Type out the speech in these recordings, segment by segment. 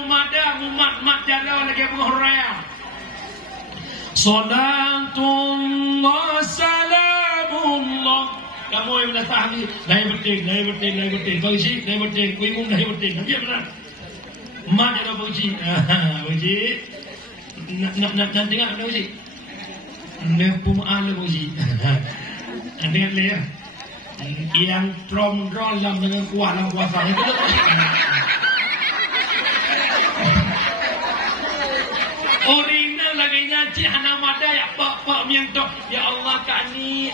mumada mumat jala lagi Abu Hurairah. Salatullah salamullah. Kamu yang dah faham ni, dah betul. Kau isi, dah betul. Kau imam dah betul. Nanti apa nak? Mak jala Abu Uji. Abu Uji. Nak dengar Abu Uji. Nempu ma'ala Abu Uji. Dengar le ya. Yang trom-trom dalam dengan kuat dalam puasa itu original lagi nyanyi hana mada ya pak yang tu ya Allah kani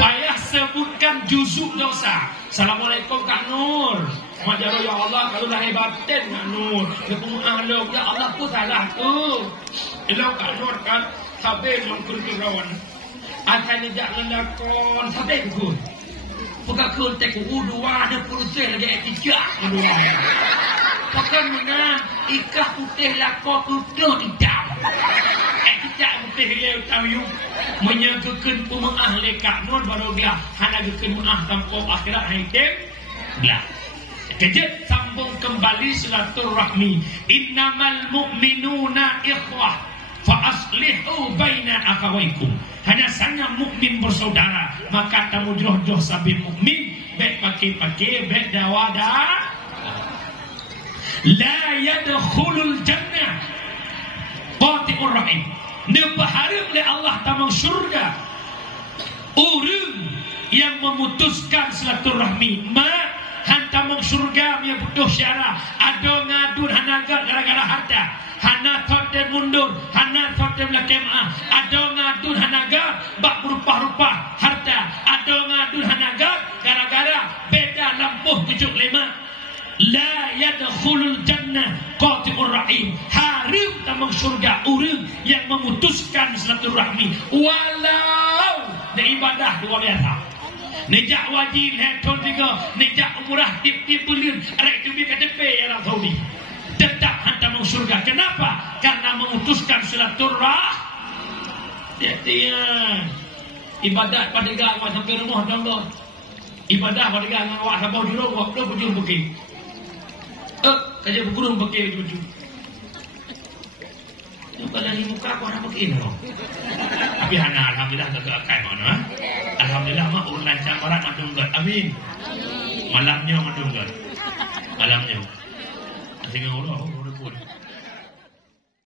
payah sebutkan juzuk dosa. Assalamualaikum Kak Nur. Majaro ya Allah kalau lahir batin Kak Nur. Ya Allah ku salah tu. Ilau Kak Nur kan sabi mengkul kirawan akan jangan lakon sabi ku bukan kul tek udu ada kursi lagi etika kedua pakai menang ikah putih lakon kudu tidak etika putih leu tahu menyagakan pemaah lekak Nur baru dia hana gekan maah kampung akhirat haitem belah kejut sambung kembali silaturahmi innamal mu'minuna ikhwah fa aslihu baina akhawaikum. Hanya saja mukmin bersaudara, maka kamu jodoh sabi mukmin, baik pakai baik dawada. La yadkhulul jannah qati'ur rahim. Nepaharim le Allah tamang syurga. Orang yang memutuskan silaturahmi, hantamang syurga yang putus syarah, ada ngadun hanaga gara-gara harta. Hana thotem mundur, hana thotem lakemah. Ada ngadun hanaga bak berupa-rupa harta. Ada ngadun hanaga gara-gara beda lampuh kucuk lima. La yadkhulul jannah qati'ur rahim. Harim tamang syurga orang yang memutuskan silaturahmi walau di ibadah dua biasa. Nejak wajib heton tiga, nejak umrah tip-tip bulan, arek tu bi KTP Arab Saudi. Tetap hantar masuk surga. Kenapa? Karena memutuskan silaturahmi. Dia ibadat pada gang sampai rumah download. Ibadah pada gang awak sampai di rumah tu bujur bukit. Kerja bergurung bukit baju. Kalau di muka aku ada bukit loh. Tapi hana alhamdulillah tak akai mana. Alhamdulillah mak urusan camaran madunggat. Amin. Malamnya madunggat. Malamnya. Tengok orang pun.